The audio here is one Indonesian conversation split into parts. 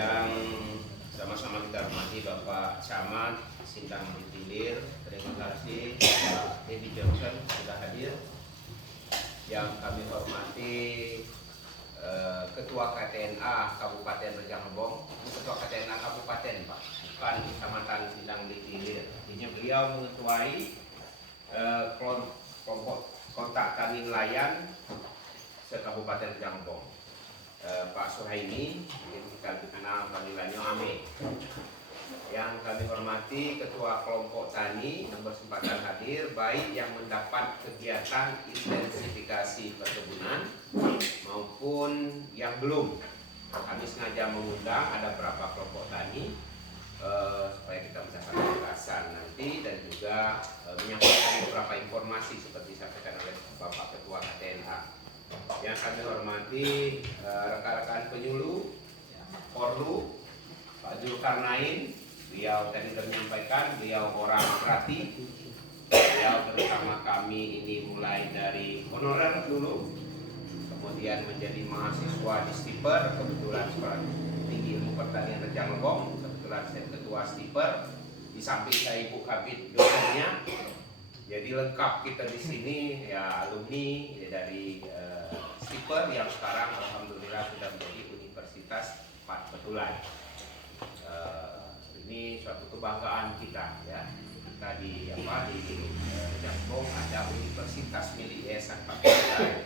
yang sama-sama kita hormati Bapak Camat Sintang Tilir, terima kasih Pak Edi Johnson sudah hadir. Yang kami hormati Ketua KTNA Kabupaten Rejang Lebong, Ketua KTNA Kabupaten Pak, bukan Kecamatan Sintang Tilir. Artinya beliau mengetuai kelompok kontak tani nelayan se-Kabupaten Rejang Lebong. Pak Suhaimi, yang kita kenal panggilannya Ame. Yang kami hormati Ketua Kelompok Tani yang berkesempatan hadir, baik yang mendapat kegiatan intensifikasi perkebunan maupun yang belum. Kami sengaja mengundang ada beberapa kelompok tani supaya kita mendapatkan ulasan nanti dan juga menyampaikan beberapa informasi seperti disampaikan oleh Bapak Ketua KTNA. Yang kami hormati rekan-rekan penyuluh, Korlu, Pak Zulkarnain, beliau tadi sudah menyampaikan, beliau orang berarti, beliau terutama kami ini mulai dari honorer dulu, kemudian menjadi mahasiswa di Stiper, kebetulan Sekolah Tinggi Ilmu Pertanian Rejang Lebong, kebetulan saya ketua Stiper, di samping saya Ibu Kabid dosennya. Jadi lengkap kita di sini ya, alumni ya, dari Stiper yang sekarang alhamdulillah sudah menjadi Universitas Betulan. Ini suatu kebanggaan kita ya. Kita di Jambong ada universitas milik Yayasan Betulan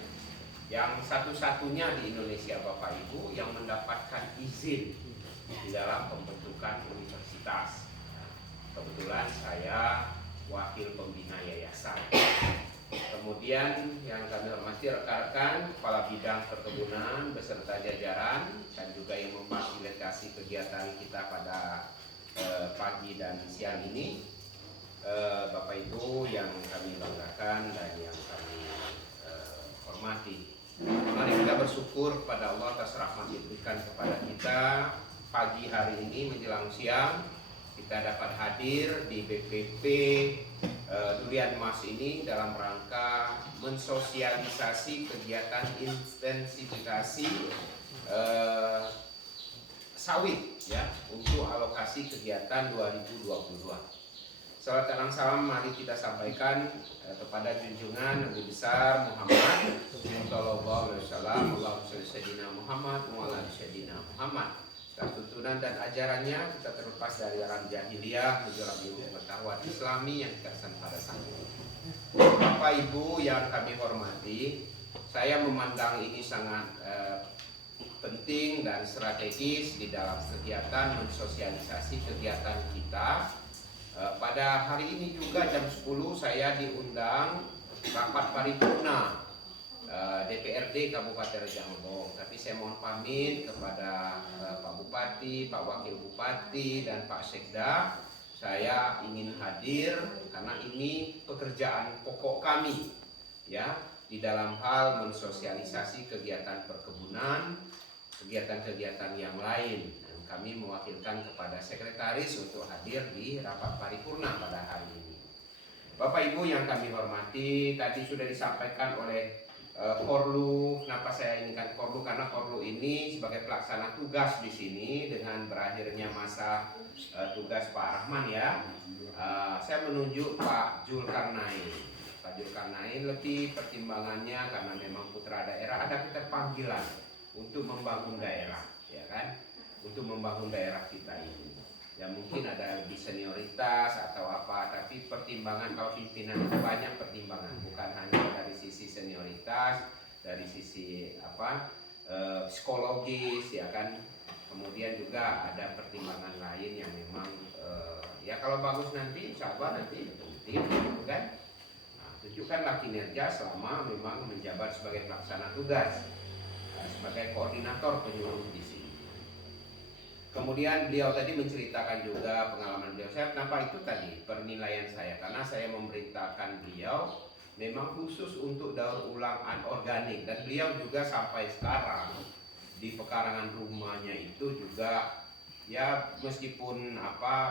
yang satu-satunya di Indonesia Bapak Ibu yang mendapatkan izin di dalam pembentukan universitas. Kebetulan saya wakil pembina yayasan. Kemudian yang kami hormati rekan-rekan kepala bidang perkebunan beserta jajaran dan juga yang memfasilitasi kegiatan kita pada pagi dan siang ini, Bapak Ibu yang kami banggakan dan yang kami hormati. Mari kita bersyukur pada Allah atas rahmat yang diberikan kepada kita pagi hari ini menjelang siang. Kita dapat hadir di BPP Durian Mas ini dalam rangka mensosialisasi kegiatan intensifikasi sawit ya untuk alokasi kegiatan 2022. Salam dan salam mari kita sampaikan kepada junjungan Nabi besar Muhammad sallallahu alaihi wasallam, Allahumma shalli sayyidina Muhammad wa ala sayyidina Muhammad. Dan tuntunan dan ajarannya kita terlepas dari orang jahiliyah menjelang ilmu pengetahuan Islami yang dikasihkan pada sang Bapak Ibu yang kami hormati, saya memandang ini sangat penting dan strategis di dalam kegiatan mensosialisasi kegiatan kita. Pada hari ini juga jam 10 saya diundang rapat paripurna DPRD Kabupaten Rejang Lebong, tapi saya mohon pamit kepada Pak Bupati, Pak Wakil Bupati, dan Pak Sekda. Saya ingin hadir karena ini pekerjaan pokok kami, ya, di dalam hal mensosialisasi kegiatan perkebunan, kegiatan-kegiatan yang lain. Dan kami mewakilkan kepada sekretaris untuk hadir di rapat paripurna pada hari ini. Bapak Ibu yang kami hormati, tadi sudah disampaikan oleh Korlu. Kenapa saya inginkan Korlu? Karena Korlu ini sebagai pelaksana tugas di sini dengan berakhirnya masa tugas Pak Rahman ya. Saya menunjuk Pak Zulkarnain. Pak Zulkarnain lebih pertimbangannya karena memang putra daerah ada keterpanggilan untuk membangun daerah, ya kan? Untuk membangun daerah kita ini. Ya mungkin ada lebih senioritas atau apa, tapi pertimbangan kalau pimpinan itu banyak pertimbangan, bukan hanya dari sisi senioritas, dari sisi psikologis, ya kan. Kemudian juga ada pertimbangan lain yang memang ya kalau bagus nanti, insya Allah nanti penting, gitu kan. Nah, tunjukkanlah kinerja selama memang menjabat sebagai pelaksana tugas, sebagai koordinator penyuluh di sini. Kemudian beliau tadi menceritakan juga pengalaman beliau. Saya kenapa itu tadi penilaian saya, karena saya memerintahkan beliau memang khusus untuk daur ulang anorganik, dan beliau juga sampai sekarang di pekarangan rumahnya itu juga ya meskipun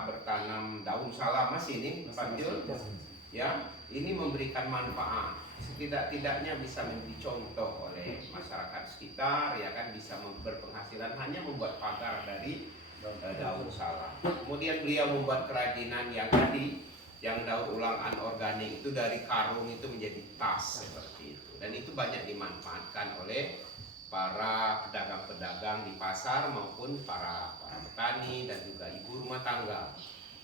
bertanam daun salam masih ini Pak Jul, ya ini memberikan manfaat. Setidak-tidaknya bisa menjadi contoh oleh masyarakat sekitar, ya kan, bisa berpenghasilan hanya membuat pagar dari salah. Kemudian beliau membuat kerajinan yang tadi, yang daur ulang anorganik itu dari karung itu menjadi tas seperti itu. Dan itu banyak dimanfaatkan oleh para pedagang-pedagang di pasar maupun para petani dan juga ibu rumah tangga.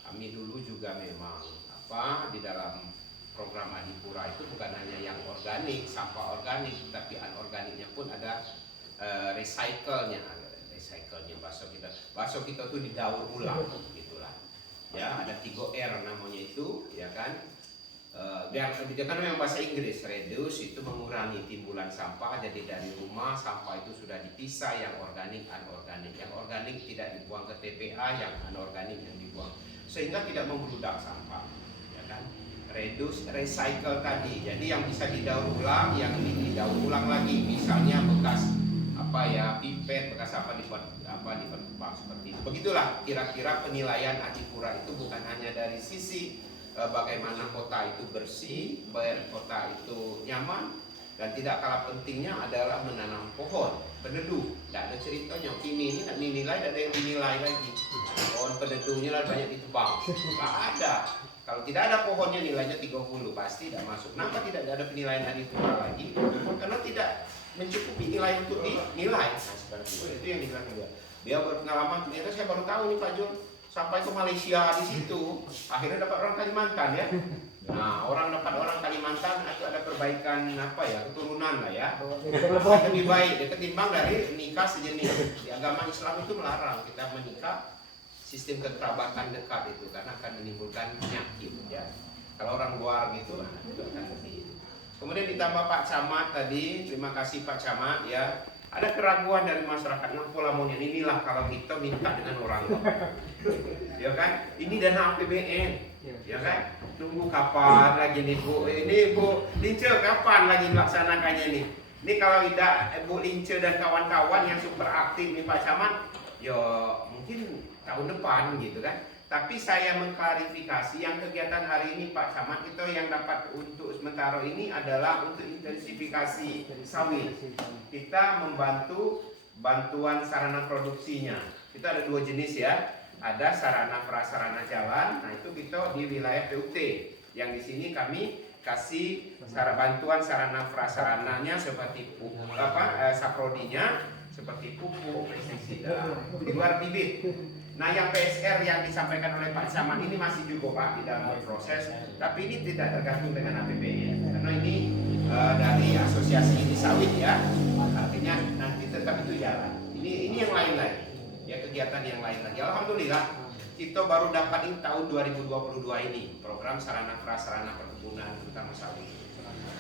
Kami dulu juga memang di dalam program Adipura itu bukan hanya yang organik, sampah organik, tapi anorganiknya pun ada recycle-nya. Bakso kita tuh didaur ulang gitulah. Ya, ada 3R namanya itu, ya kan? Biar kebijakan memang bahasa Inggris, reduce itu mengurangi timbulan sampah. Jadi dari rumah sampah itu sudah dipisah, yang organik, anorganik. Yang organik tidak dibuang ke TPA, yang anorganik yang dibuang, sehingga tidak membludak sampah, ya kan? Reduce, recycle tadi. Jadi yang bisa didaur ulang, yang ini didaur ulang lagi. Misalnya bekas pipet, bekas apa dibuat bank seperti itu. Begitulah kira-kira penilaian Adipura itu bukan hanya dari sisi bagaimana kota itu bersih, kota itu nyaman, dan tidak kalah pentingnya adalah menanam pohon peneduh. Tidak ada ceritanya kini ini tidak dinilai, tidak ada yang dinilai lagi. Pohon peneduhnya lah banyak ditebang, nggak ada. Kalau tidak ada pohonnya nilainya 30 pasti tidak masuk. Kenapa tidak ada penilaian Adipura lagi? Karena tidak mencukupi nilai untuk dinilai. Nah, seperti itu yang dibilang dia berpengalaman. Ternyata saya baru tahu nih Pak Jun, sampai ke Malaysia di situ, akhirnya dapat orang Kalimantan ya. Nah, dapat orang Kalimantan itu ada perbaikan keturunan lah ya. Lebih baik ketimbang dari nikah sejenis. Di agama Islam itu melarang kita menikah sistem kekerabatan dekat itu karena akan menimbulkan penyakit ya. Kalau orang luar gitu itu akan seperti itu. Kemudian ditambah Pak Camat tadi, terima kasih Pak Camat ya. Ada keraguan dari masyarakat, pola monian inilah kalau kita minta dengan orang luar. Ya kan? Ini dana APBN. Ya kan? Tunggu kapan lagi nih Bu? Ini Bu Lince kapan lagi melaksanakannya nih? Ini kalau tidak Bu Lince dan kawan-kawan yang super aktif nih Pak Camat, ya mungkin tahun depan gitu kan. Tapi saya mengklarifikasi yang kegiatan hari ini Pak Camat, kita yang dapat untuk sementara ini adalah untuk intensifikasi sawit. Kita membantu bantuan sarana produksinya. Kita ada 2 jenis ya. Ada sarana prasarana jalan. Nah, itu kita di wilayah PUT. Yang di sini kami kasih bantuan sarana prasarananya seperti saprodinya, seperti pupuk, pestisida, di luar bibit. Nah, yang PSR yang disampaikan oleh Pak Camat ini masih juga Pak di dalam proses, tapi ini tidak tergantung dengan APBN karena ini dari asosiasi ini sawit ya, artinya nanti tetap itu jalan. Ini yang lain lagi, ya kegiatan yang lain lagi. Alhamdulillah kita baru dapat ini tahun 2022 ini program sarana prasarana perkebunan terutama sawit.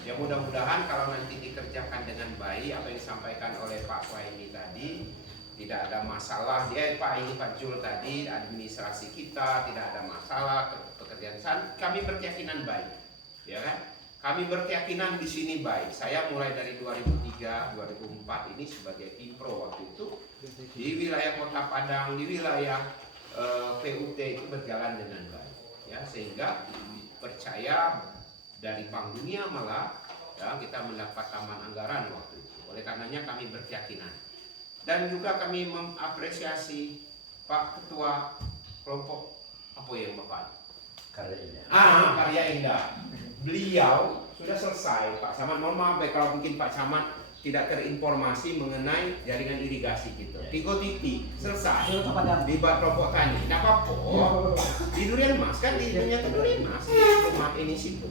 Ya mudah-mudahan kalau nanti dikerjakan dengan baik apa yang disampaikan oleh Pak Suhaimi tadi, tidak ada masalah. Pak Jul tadi, administrasi kita tidak ada masalah, pekerjaan kami berkeyakinan baik, ya kan? Kami berkeyakinan di sini baik. Saya mulai dari 2003, 2004 ini sebagai Impro waktu itu di wilayah Kota Padang, di wilayah PUT itu berjalan dengan baik, ya sehingga percaya dari Bank Dunia malah ya, kita mendapat tambahan anggaran waktu itu. Oleh karenanya kami berkeyakinan. Dan juga kami mengapresiasi Pak Ketua kelompok apa yang Bapak? Karya Indah. Karya Indah. Beliau sudah selesai Pak Camat. Mohon maaf ya kalau mungkin Pak Camat tidak terinformasi mengenai jaringan irigasi kita. 3 titik selesai di kelompok tani. Tidak apa-apa. Di Durian Mas kan di ternyata Durian Mas rumah ini situ.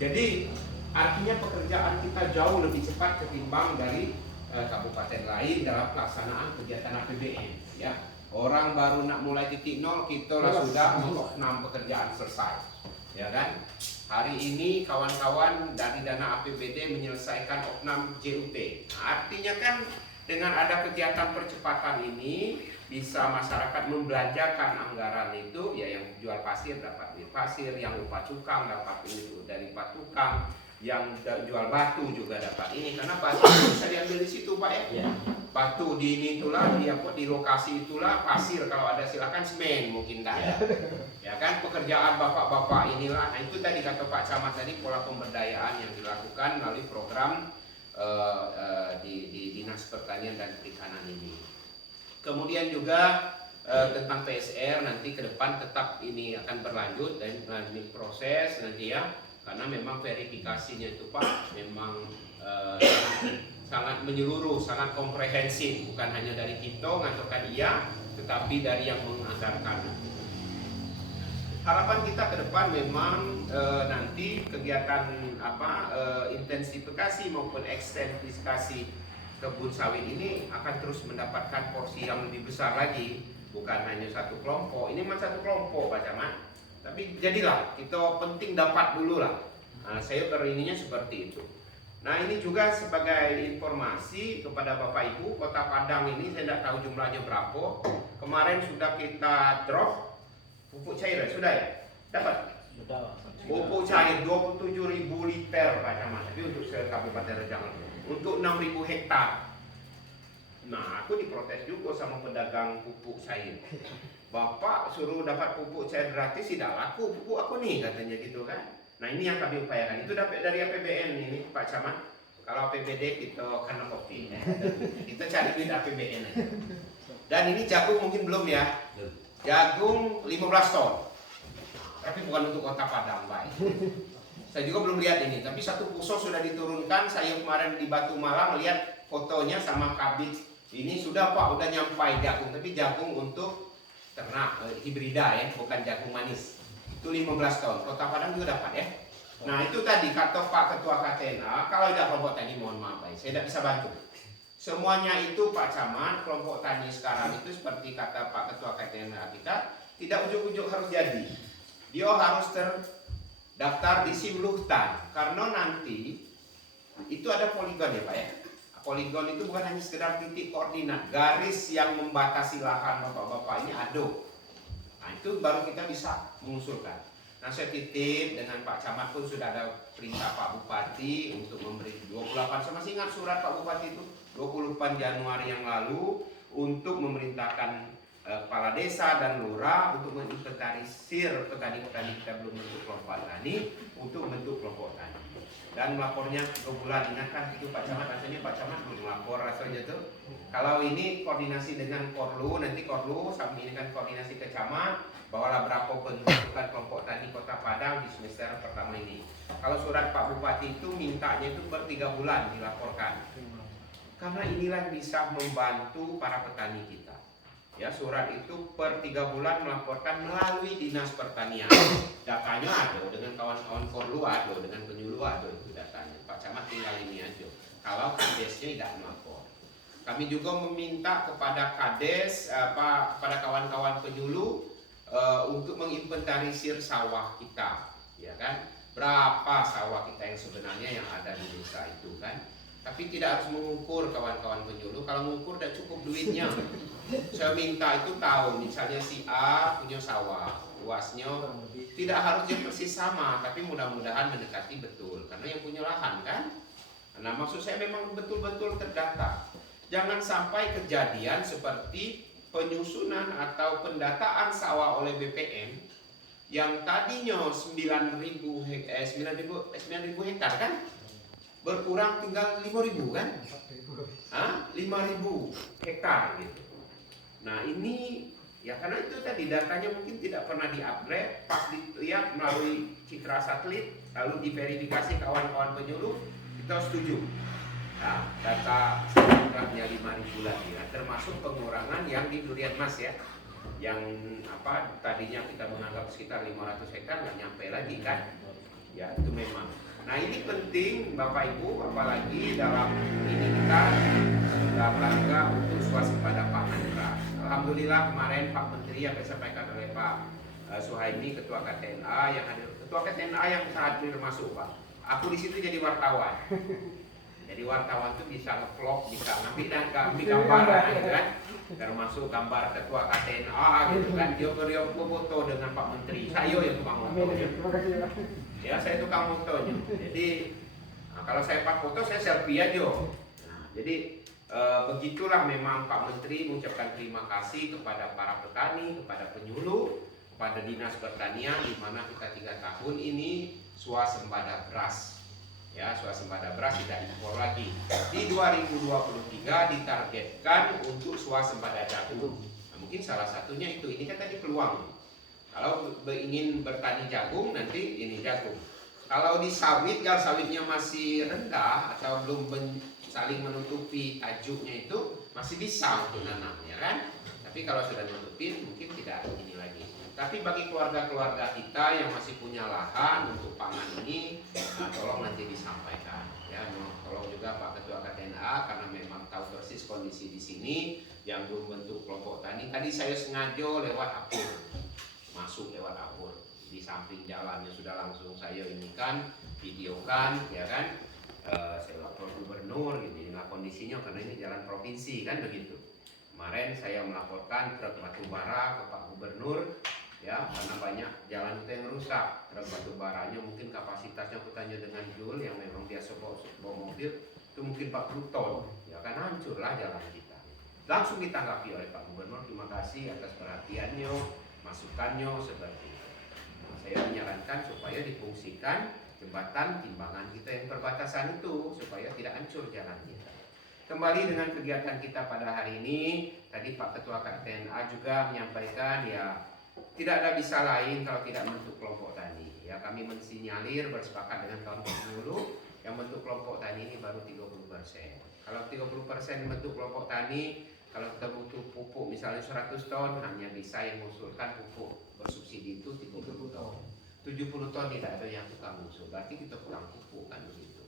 Jadi artinya pekerjaan kita jauh lebih cepat ketimbang dari kabupaten lain dalam pelaksanaan kegiatan APBN ya. Orang baru nak mulai titik nol kita lah sudah mengopnam pekerjaan selesai ya kan. Hari ini kawan-kawan dari dana APBD menyelesaikan opnam JUT. Artinya kan dengan ada kegiatan percepatan ini bisa masyarakat membelanjakan anggaran itu ya, yang jual pasir dapat duit pasir, yang upah tukang dapat itu dari upah tukang, yang jual batu juga dapat ini karena batu bisa diambil di situ Pak ya. Batu di ini itulah di lokasi itulah, pasir kalau ada silakan, semen mungkin tak ada. Ya kan pekerjaan bapak-bapak inilah. Nah itu tadi kata Pak Camat tadi, pola pemberdayaan yang dilakukan melalui program di Dinas Pertanian dan Perikanan ini. Kemudian juga tentang PSR nanti ke depan tetap ini akan berlanjut dan ini proses nanti ya, karena memang verifikasinya itu Pak memang sangat menyeluruh, sangat komprehensif, bukan hanya dari kita ngatakan iya, tetapi dari yang menganggarkan. Harapan kita ke depan memang nanti kegiatan intensifikasi maupun ekstensifikasi kebun sawit ini akan terus mendapatkan porsi yang lebih besar lagi, bukan hanya satu kelompok. Ini memang satu kelompok Pak Camat, tapi jadilah kita penting dapat dulu lah. Saya berininya seperti itu. Nah ini juga sebagai informasi kepada Bapak Ibu, Kota Padang ini saya tidak tahu jumlahnya berapa. Kemarin sudah kita drop pupuk cair, sudah ya? Dapat? Sudah. Pupuk cair 27.000 liter Pak Camat, tapi untuk Kabupaten Rejang untuk 6.000 hektar. Nah aku diprotes juga sama pedagang pupuk cair. Bapak suruh dapat pupuk cair gratis, tidak laku pupuk aku nih, katanya gitu kan. Nah ini yang kami upayakan, itu dapat dari APBN ini Pak Camat. Kalau APBD kita karena kopi, kita cari duit APBN aja. Dan ini jagung mungkin belum ya, jagung 15 ton, tapi bukan untuk Kota Padang Pak. Saya juga belum lihat ini, tapi satu puso sudah diturunkan. Saya kemarin di Batu Malang lihat fotonya sama kabit ini sudah Pak, udah nyampai jagung, tapi jagung untuk ternak hibrida ya, bukan jagung manis. Itu 15 ton, Kota Padang juga dapat ya. Nah itu tadi kata Pak Ketua KTNA, kalau tidak kelompok tani mohon maaf saya tidak bisa bantu. Semuanya itu Pak Camat, kelompok tani sekarang itu seperti kata Pak Ketua KTNA kita, tidak ujuk-ujuk harus jadi. Dia harus terdaftar di Simluhtan, karena nanti itu ada poligon ya Pak ya. Poligon itu bukan hanya sekedar titik koordinat, garis yang membatasi lahan Bapak-Bapak ini ada. Nah itu baru kita bisa mengusulkan. Nah saya titip dengan Pak Camat pun sudah ada perintah Pak Bupati untuk memberi 28, saya masih ingat surat Pak Bupati itu 24 Januari yang lalu untuk memerintahkan kepala desa dan lurah untuk menginventarisir petani-petani kita belum bentuk kelompok tani untuk bentuk kelompok tani. Dan melapornya 3 bulan, ingatkan itu Pak Camat, rasanya Pak Camat belum melapor rasanya tuh. Kalau ini koordinasi dengan Korlu, nanti Korlu sambil ini kan koordinasi ke Camat, bawalah berapa pembentukan kelompok tani Kota Padang di semester pertama ini. Kalau surat Pak Bupati itu mintanya itu per 3 bulan dilaporkan. Karena inilah bisa membantu para petani kita. Ya, surat itu per 3 bulan melaporkan melalui Dinas Pertanian. Datanya ada, dengan kawan-kawan Korlu ada, dengan penyuluh ada itu datanya. Pak Camat tinggal ini aja. Kalau kadesnya tidak melapor. Kami juga meminta kepada kades, kepada kawan-kawan penyuluh untuk menginventarisir sawah kita, ya kan? Berapa sawah kita yang sebenarnya yang ada di desa itu kan? Tapi tidak harus mengukur kawan-kawan penyuluh. Kalau mengukur tidak cukup duitnya. Saya minta itu tahu, misalnya si A punya sawah, luasnya tidak harus yang persis sama, tapi mudah-mudahan mendekati betul, karena yang punya lahan kan. Nah maksud saya memang betul-betul terdata. Jangan sampai kejadian seperti penyusunan atau pendataan sawah oleh BPM yang tadinya 9.000 hektar kan, berkurang tinggal 5.000 kan? 5.000 hektar gitu. Nah ini ya karena itu tadi datanya mungkin tidak pernah diupgrade, pas dilihat melalui citra satelit lalu diverifikasi kawan-kawan penyuluh, kita setuju. Nah, data sebenarnya 5.000 lagi, nah, termasuk pengurangan yang di Durian Mas ya, yang tadinya kita menganggap sekitar 500 hektar nggak nyampe lagi kan? Ya itu memang. Nah ini penting Bapak Ibu, apalagi dalam ini kita dalam rangka untuk swasembada pangan beras. Alhamdulillah kemarin Pak Menteri yang disampaikan oleh Pak Suhaimi Ketua KTNA yang hadir, Ketua KTNA yang hadir masuk Pak. Aku di situ jadi wartawan. Jadi wartawan tuh bisa nge-vlog, bisa ngambil gambar gitu kan. Termasuk gambar Ketua KTNA gitu kan. Dia foto dengan Pak Menteri. Saya yang tukang fotonya. Ya saya tukang fotonya. Jadi kalau saya pas foto saya selfie aja. Nah, jadi begitulah memang Pak Menteri mengucapkan terima kasih kepada para petani, kepada penyuluh, kepada Dinas Pertanian di mana kita 3 tahun ini swasembada beras. Ya, swasembada beras tidak impor lagi. Di 2023 ditargetkan untuk swasembada jagung. Nah, mungkin salah satunya itu. Ini kan tadi peluang. Kalau ingin bertani jagung, nanti ini jagung. Kalau di sawit, kalau sawitnya masih rendah atau belum saling menutupi tajuknya itu, masih bisa untuk nanam, ya kan? Tapi kalau sudah menutupin, mungkin tidak ini lagi. Tapi bagi keluarga-keluarga kita yang masih punya lahan untuk pangan ini, tolong nanti disampaikan. Ya, tolong juga Pak Ketua KTNA, karena memang tahu persis kondisi di sini yang belum bentuk kelompok tani. Tadi saya sengaja lewat apur, masuk lewat apur di samping jalannya sudah langsung saya ini kan videokan, ya kan. Saya lapor gubernur gitu. Nah kondisinya karena ini jalan provinsi kan begitu. Kemarin saya melaporkan truk batu bara ke Pak Gubernur, ya, karena banyak jalan itu yang rusak. Truk batu baranya mungkin kapasitasnya kutanya dengan Jul yang memang biasa bawa mobil itu mungkin 40 ton, ya kan, hancurlah jalan kita. Langsung ditanggapi oleh Pak Gubernur, terima kasih atas perhatiannya, masukannya seperti itu. Nah, saya menyarankan supaya difungsikan jembatan timbangan kita yang perbatasan itu supaya tidak hancur jalan kita. Kembali dengan kegiatan kita pada hari ini, tadi Pak Ketua KTNA juga menyampaikan ya tidak ada bisa lain kalau tidak membentuk kelompok tani. Ya kami mensinyalir bersepakat dengan kawan dulu yang bentuk kelompok tani ini baru 30%. Kalau 30% bentuk kelompok tani, kalau kita butuh pupuk misalnya 100 ton, hanya bisa yang mengusulkan pupuk bersubsidi itu 30 ton. 70 ton tidak ada yang tukang usul, berarti kita kurang pupuk kan begitu.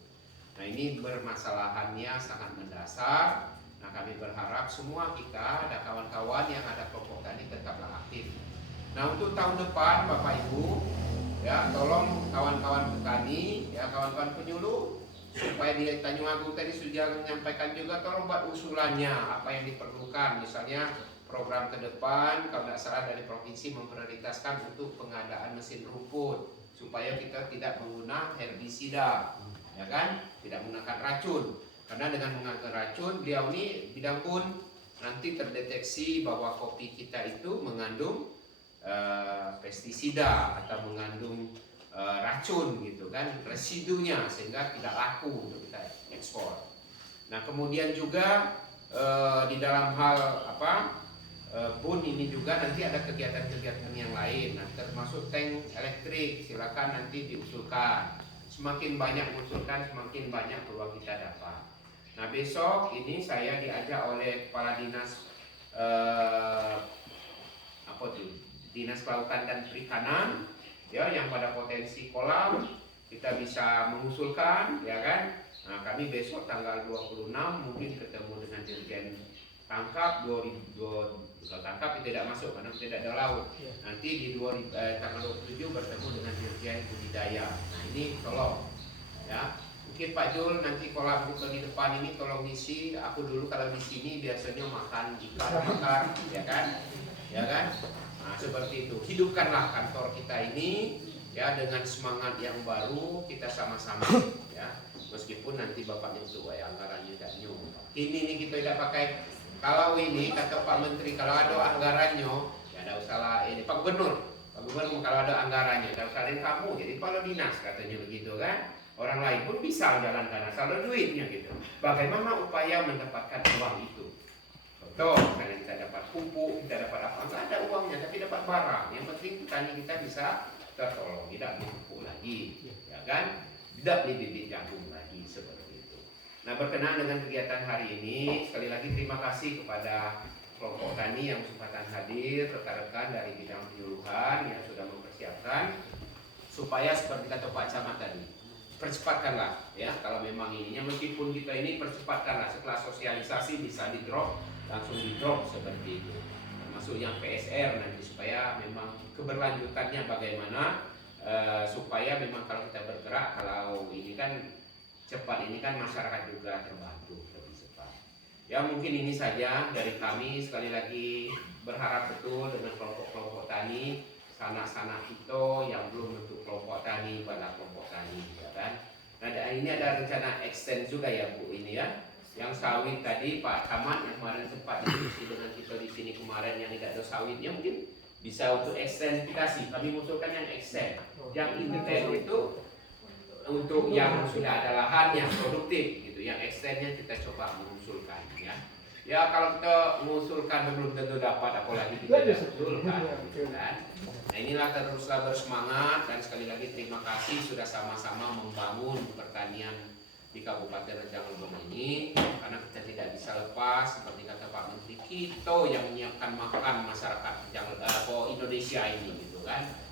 Nah ini bermasalahannya sangat mendasar. Nah kami berharap semua kita ada kawan-kawan yang ada kelompok tani tetaplah aktif. Nah untuk tahun depan Bapak Ibu, ya tolong kawan-kawan petani, ya kawan-kawan penyuluh, supaya di Tanjung Agung tadi sudah menyampaikan juga, tolong buat usulannya apa yang diperlukan. Misalnya program ke depan kalau tidak salah dari provinsi memprioritaskan untuk pengadaan mesin rumput supaya kita tidak menggunakan herbisida, ya kan, tidak menggunakan racun, karena dengan menggunakan racun beliau ini bidang pun nanti terdeteksi bahwa kopi kita itu mengandung pestisida atau mengandung racun gitu kan, residunya, sehingga tidak laku untuk kita ekspor. Nah kemudian juga di dalam hal pun ini juga nanti ada kegiatan-kegiatan yang lain, nah, termasuk tank elektrik, silakan nanti diusulkan. Semakin banyak mengusulkan, semakin banyak peluang kita dapat. Nah besok ini saya diajak oleh Kepala Dinas Dinas Kelautan dan Perikanan, ya, yang pada potensi kolam kita bisa mengusulkan, ya kan. Nah kami besok tanggal 26 mungkin ketemu dengan Dirjen Tangkap, kalau tangkap itu tidak masuk karena tidak ada laut. Nanti di tanggal 27 bertemu dengan Dirjen Budidaya. Nah ini tolong, ya. Mungkin Pak Jul nanti kolam buka di depan ini tolong isi. Aku dulu kalau di sini biasanya makan ikan bakar, ya kan, ya kan. Nah seperti itu. Hidupkanlah kantor kita ini, ya, dengan semangat yang baru kita sama-sama, ya. Meskipun nanti bapaknya untuk anggarannya tidak nyum. Ini nih kita tidak pakai. Kalau ini kata Pak Menteri, kalau ada anggarannya, ya ada usaha ini Pak Gubernur kalau ada anggarannya, tidak usahain kamu. Jadi kalau dinas katanya begitu kan, orang lain pun bisa jalankan asal ada duitnya gitu. Bagaimana upaya mendapatkan uang itu? Betul, karena kita dapat pupuk, kita dapat apa? Enggak ada uangnya, tapi dapat barang. Yang penting petani kita bisa tertolong, tidak pupuk lagi, ya kan? Tidak beli bibit jagung lagi seperti itu. Nah berkenaan dengan kegiatan hari ini, sekali lagi terima kasih kepada kelompok tani yang kesempatan hadir, rekan-rekan dari bidang penyuluhan yang sudah mempersiapkan supaya seperti kata Pak Camat tadi, percepatkanlah, ya, kalau memang ininya, meskipun kita ini percepatkanlah setelah sosialisasi bisa di drop, langsung di drop seperti itu, termasuk yang PSR nanti supaya memang keberlanjutannya bagaimana, supaya memang kalau kita bergerak, kalau ini kan cepat ini kan masyarakat juga terbantu lebih cepat. Ya mungkin ini saja dari kami. Sekali lagi berharap betul dengan kelompok-kelompok tani, sanak-sanak kita yang belum bentuk kelompok tani pada kelompok tani, ya kan. Nah ini ada rencana extend juga ya Bu ini ya. Yang sawit tadi Pak Camat yang kemarin sempat diskusi dengan kita di sini kemarin yang tidak ada sawitnya mungkin bisa untuk ekstensifikasi. Kami mengusulkan yang extend. Yang intern itu untuk yang sudah ada lahan yang produktif gitu, yang extendnya kita coba mengusulkan, ya. Ya kalau kita mengusulkan belum tentu dapat, apalagi kita usulkan, gitu kan. Nah inilah teruslah bersemangat dan sekali lagi terima kasih sudah sama-sama membangun pertanian di Kabupaten Rejang Lebong ini, karena kita tidak bisa lepas seperti kata Pak Menteri, kita yang menyiapkan makan masyarakat Indonesia ini, gitu kan.